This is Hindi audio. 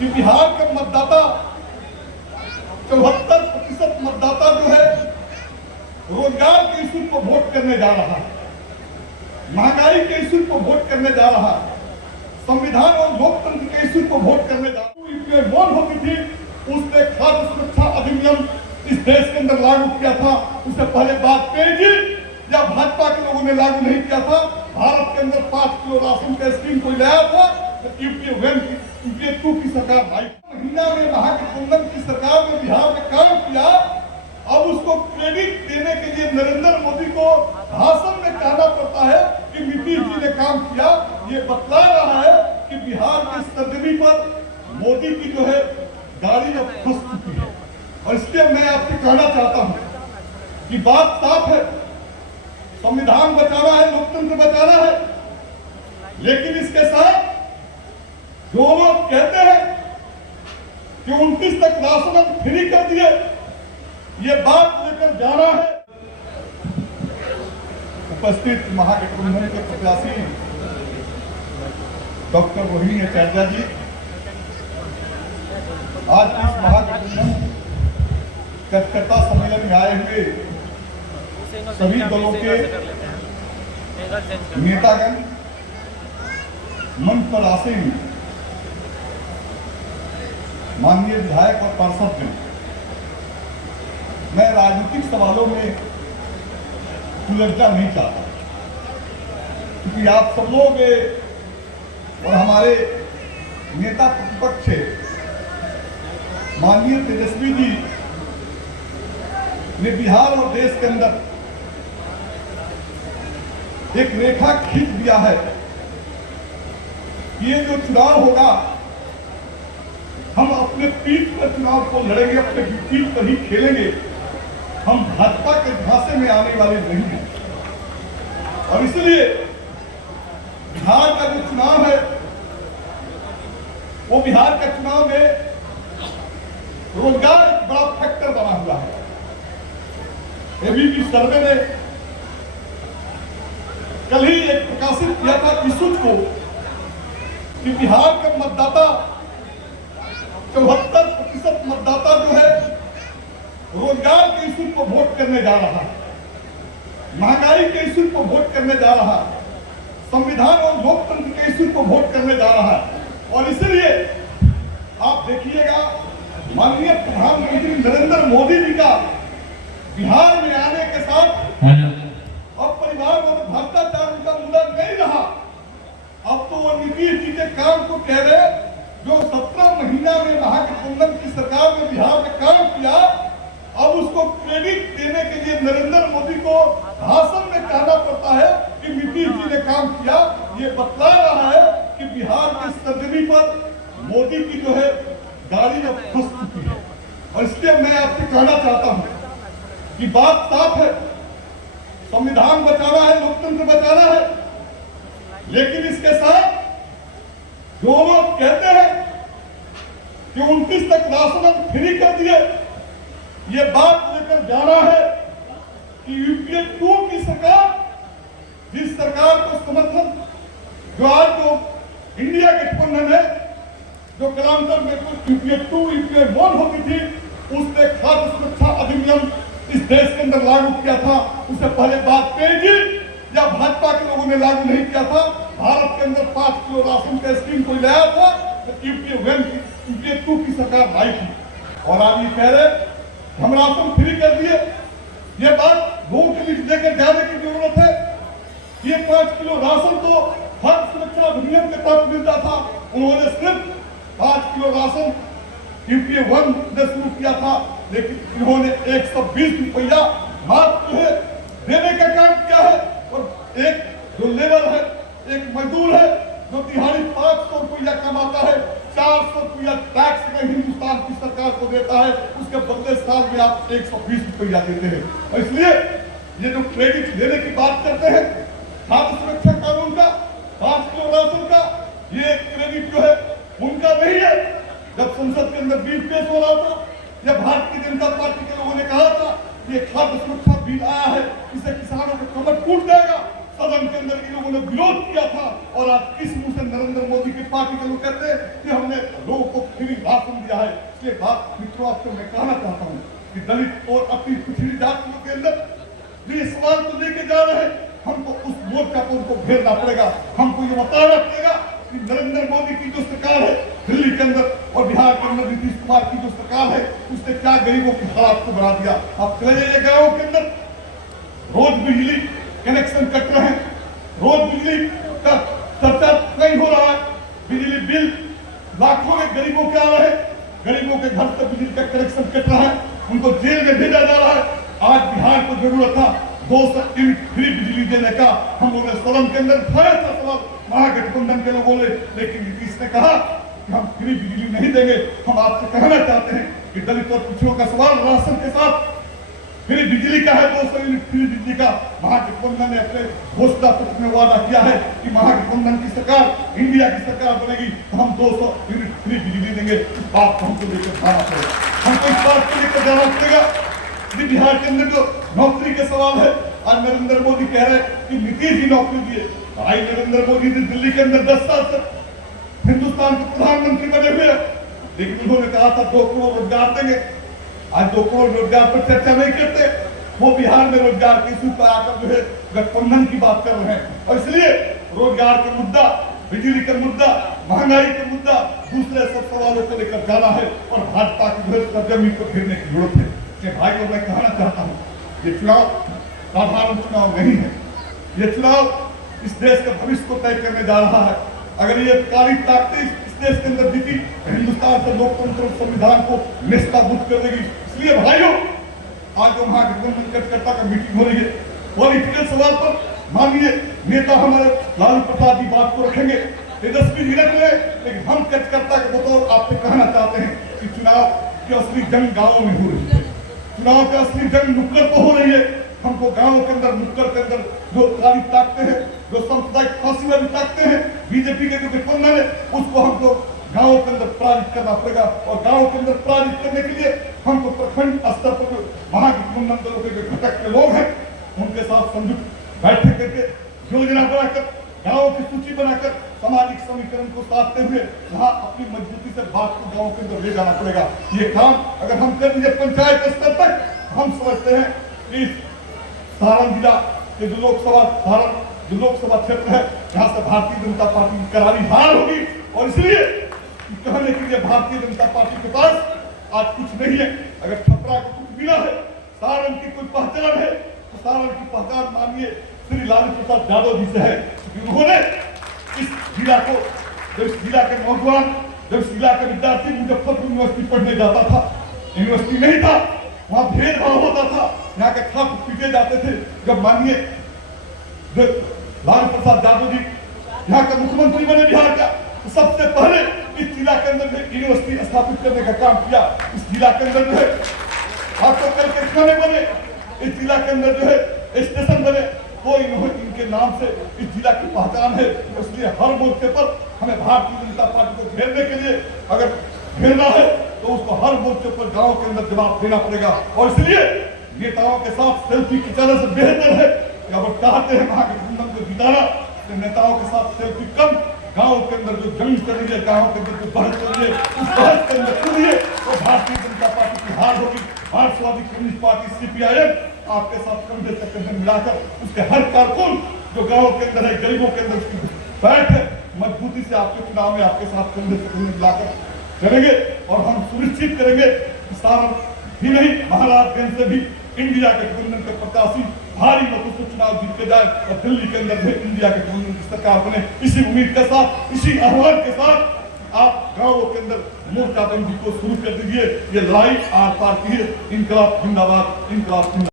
कि बिहार का मतदाता 74% मतदाता जो है रोजगार के इशू पर वोट करने जा रहा है, महंगाई के इशू पर वोट करने जा रहा है, संविधान और लोकतंत्र के इशू पर वोट करने जा रहा है। वोट होती थी, उसने खाद्य सुरक्षा अधिनियम इस देश के अंदर लागू किया था। उससे पहले बाजपेयी जी या भाजपा के लोगों ने लागू नहीं किया था। भारत के अंदर 5 किलो राशन का स्कीम कोई लाया था तो यूपीए 2 की सरकार लाई। महीना में महागठबंधन की सरकार ने बिहार में काम किया। अब उसको क्रेडिट देने के लिए नरेंद्र मोदी को भाषण में कहना पड़ता है कि नीतीश जी ने काम किया। ये बतला रहा है कि बिहार की सरजमी पर मोदी की जो है गाड़ी अब फंस चुकी है। और इसलिए मैं आपसे कहना चाहता हूं कि बात साफ है, संविधान बचाना है, लोकतंत्र बचाना है, लेकिन इसके साथ जो लोग कहते हैं कि 29 तक राशन फ्री कर दिए, ये बात लेकर जाना है। उपस्थित महागठबंधन के प्रत्याशी डॉक्टर रोहिणी आचार्य जी, आज इस महागठबंधन कार्यकर्ता सम्मेलन में आए हुए सभी दलों के नेतागण, मंच पर आसीन माननीय विधायक और पार्षद, मैं राजनीतिक सवालों में उलझना नहीं चाहता, क्योंकि आप सब लोग और हमारे नेता प्रतिपक्ष माननीय तेजस्वी जी ने बिहार और देश के अंदर एक रेखा खींच दिया है। ये जो चुनाव होगा, हम अपने पीठ पर चुनाव को लड़ेंगे, अपने पीठ पर ही खेलेंगे। हम भाजपा के झांसे में आने वाले नहीं हैं। और इसलिए बिहार का जो चुनाव है, वो बिहार का चुनाव में रोजगार एक बड़ा फैक्टर बना हुआ है। एबीपी सर्वे ने कल ही एक प्रकाशित किया था इशू को कि बिहार का मतदाता 74% मतदाता जो है रोजगार के इशू पर वोट करने जा रहा है, महंगाई के इशू पर वोट करने जा रहा है, संविधान और लोकतंत्र के इशू पर वोट करने जा रहा है। और इसलिए आप देखिएगा, माननीय प्रधानमंत्री नरेंद्र मोदी जी का बिहार में आने के साथ अब परिवार और भ्रष्टाचार उनका मुद्दा नहीं रहा। अब तो वो नीतीश जी के काम को कह रहे, जो 17 महीना में महागठबंधन की सरकार ने बिहार में काम किया, अब उसको क्रेडिट देने के लिए नरेंद्र मोदी को भाषण में कहना पड़ता है कि नीतीश जी ने काम किया। ये बतला रहा है कि बिहार की सरजमी पर मोदी की जो है गाड़ी अब फंस चुकी है। और इसलिए मैं आपसे कहना चाहता हूं कि बात साफ है, संविधान बचाना है, लोकतंत्र बचाना है, लेकिन इसके साथ जो लोग कहते हैं कि 29 तक राशन फ्री कर दिए, ये बात लेकर जाना है कि यूपीए 2 की सरकार, जिस सरकार को समर्थन जो आज जो इंडिया गठबंधन है, जो कालांतर में यूपीए 2 यूपीए 1 होती थी, उसने खाद्य सुरक्षा अधिनियम इस देश के अंदर लागू किया था। उससे पहले बाजपेयी जी या भाजपा के लोगों ने लागू नहीं किया था। भारत के अंदर 5 किलो राशन का स्कीम कोई लाया था तो यूपीए 2 की सरकार लाई थी। और आप ये कह रहे हम राशन फ्री कर दिए, ये बात लोगों के बीच लेकर जाने की जरूरत है। ये 5 किलो राशन तो खाद्य सुरक्षा अधिनियम के तहत मिलता था, उन्होंने सिर्फ 5 किलो राशन यूपीए 1 ने शुरू किया था, लेकिन इन्होंने 120 रुपया मात्र देने का काम किया है। और एक जो लेबर है, एक मजदूर है जो दिहाड़ी 500 रुपया कमाता है, 400 रुपया टैक्स में हिंदुस्तान की सरकार को देता है, उसके बदले साल में आप 120 रुपया देते हैं। और इसलिए ये जो क्रेडिट लेने की बात करते हैं, खाद्य सुरक्षा कानून का, 5 किलो राशन का, ये क्रेडिट जो है उनका नहीं है। जब संसद के अंदर बिल पेश हो रहा था, या भारतीय जनता पार्टी के लोगों ने कहा था ये खाद्य सुरक्षा बिल आया है, इससे किसानों का कमर टूट जाएगा, सदन के अंदर इन लोगों ने विरोध किया था, और आज किस मुंह से नरेंद्र मोदी की पार्टी के लोग कहते हैं कि हमने लोगों को फ्री राशन दिया है। इसलिए बात मित्रों आपसे मैं कहना चाहता हूँ कि दलित और अपनी पिछड़ी जातियों के अंदर ये सवाल तो लेके जा रहे हैं, हमको उस मोर्चा को उनको घेरना पड़ेगा। हमको ये बताना पड़ेगा कि नरेंद्र मोदी की जो सरकार है दिल्ली के अंदर और बिहार के अंदर नीतीश कुमार की जो सरकार है उसने क्या गरीबों के हालात को बढ़ा दिया। आप चले जाइए गाँव के अंदर, रोज बिजली कनेक्शन कट रहे हैं, रोज बिजली का खर्चा नहीं हो रहा है, बिजली बिल लाखों में गरीबों के आ रहे हैं, गरीबों के घर से बिजली का कनेक्शन कट रहा है, उनको जेल में भेजा जा रहा है। आज बिहार को जरूरत था 200 यूनिट फ्री बिजली देने का, हम लोगों ने सदन के अंदर उठाया था सवाल महागठबंधन के लोगों ने, लेकिन नीतीश ने कहा कि हम फ्री बिजली नहीं देंगे। हम आपसे कहना चाहते हैं कि दलित और पिछड़ों का सवाल राशन के साथ फ्री बिजली का है, 200 यूनिट फ्री बिजली का। महागठबंधन ने अपने घोषणा पत्र में वादा किया है कि महागठबंधन की सरकार इंडिया की सरकार बनेगी तो हम 200 यूनिट फ्री बिजली देंगे। इस बात को हमको लेकर जाना पड़ेगा, हमको इस बात को लेकर जाना पड़ेगा। बिहार के अंदर जो नौकरी के सवाल है, आज नरेंद्र मोदी कह रहे हैं कि नीतीश ही नौकरी दिए। भाई नरेंद्र मोदी ने दिल्ली के अंदर 10 साल तक हिंदुस्तान के प्रधानमंत्री बने हुए, लेकिन उन्होंने कहा था 2 करोड़ रोजगार देंगे। आज 2 करोड़ रोजगार पर चर्चा नहीं करते, वो बिहार में रोजगार के इशू पर आकर जो है गठबंधन की बात कर रहे हैं। और इसलिए रोजगार का मुद्दा, बिजली का मुद्दा, महंगाई का मुद्दा, दूसरे सब सवालों को लेकर जाना है और भाजपा की जो है जमीन को घेरने की जरूरत है। भाइयों मैं कहना चाहता हूँ ये चुनाव साधारण चुनाव नहीं है, ये चुनाव इस देश के भविष्य को तय करने जा रहा है। अगर ये काली ताकतें इस देश के अंदर जीती तो हिंदुस्तान से लोकतंत्र और संविधान को निष्ठाबुद्ध कर देगी। इसलिए भाइयों आज जो महागठबंधन कार्यकर्ता का मीटिंग हो रही है, पॉलिटिकल सवाल पर माननीय नेता हमारे लालू प्रसाद जी बात को रखेंगे, तेजस्वी जी रख ले, लेकिन हम कार्यकर्ता के बतौर आपसे कहना चाहते हैं कि चुनाव की असली जंग गाँव में हो रही है, चुनाव की असली जंग नुक्कड़ पर हो रही है। हमको गाँव के अंदर नुक्कड़ के अंदर जो काली ताकतें हैं, जो सांप्रदायिक फांसी वाली ताकतें हैं, बीजेपी के जो गठबंधन है, उसको हमको गाँव के अंदर पराजित करना पड़ेगा। और गाँव के अंदर पराजित करने के लिए हमको प्रखंड स्तर पर जो महागठबंधन दलों के जो घटक के लोग हैं उनके साथ संयुक्त बैठक करके योजना बनाकर, गाँव की सूची बनाकर, सामाजिक समीकरण को साधते हुए वहाँ अपनी मजबूती से बात को गाँव के अंदर ले जाना पड़ेगा। ये काम अगर हम कर दीजिए पंचायत स्तर तक, हम समझते हैं कि सारण जिला के जो लोकसभा क्षेत्र है, जहाँ से भारतीय जनता पार्टी की करारी हार होगी। और इसलिए कहने के लिए भारतीय जनता पार्टी के पास आज कुछ नहीं है। अगर छपरा को कुछ मिला है, सारण की कोई पहचान है, तो सारण की पहचान मानिए श्री लालू प्रसाद यादव जी से है। उन्होंने इस जिला को, जब इस जिला के नौजवान, जब इस जिला के विद्यार्थी मुजफ्फरपुर यूनिवर्सिटी पढ़ने जाता था, यूनिवर्सिटी नहीं था, वहाँ भेदभाव होता था, यहाँ के छात्र पीटे जाते थे। जब माननीय लालू प्रसाद यादव जी यहाँ का मुख्यमंत्री बने बिहार का, तो सबसे पहले इस जिला के अंदर यूनिवर्सिटी स्थापित करने का काम किया। इस जिला के अंदर जो है आपको कल के खाने बने, इस जिला के अंदर जो है स्टेशन बने, तो इनके नाम से इस जिला की पहचान है। इसलिए हर मोर्चे पर हमें भारतीय जनता पार्टी को घेरने के लिए अगर घेरना है तो उसको हर मोर्चे पर गांव के अंदर जवाब देना पड़ेगा। और इसलिए नेताओं के साथ सेल्फी खिंचाने से बेहतर है कि अगर चाहते हैं महागठबंधन को जिताना तो नेताओं के साथ सेल्फी कम, गांव के अंदर जो जंग चल रही है, गांव के अंदर जो बहस चल रही है, उस बहस के अंदर सुनिए तो भारतीय जनता पार्टी की हार होगी। मार्क्सवादी कम्युनिस्ट पार्टी CPIM आपके साथ कंधे से कंधे मिलाकर उसके हर कारकुन जो गांव के अंदर है, गरीबों के अंदर उसकी बैठ है, मजबूती से आपके चुनाव में आपके साथ कंधे से कंधे मिलाकर करेंगे। और हम सुनिश्चित करेंगे कि सारण ही नहीं, महाराजगंज से भी इंडिया गठबंधन के प्रत्याशी भारी मतों से चुनाव जीत के जाए और दिल्ली के अंदर भी इंडिया गठबंधन की सरकार बने। इसी उम्मीद के साथ, इसी आह्वान के साथ आप गांवों के अंदर मोर्चाबंदी को शुरू कर दीजिए। ये लड़ाई आर पार की है। इंकलाब जिंदाबाद, इंकलाब जिंदाबाद।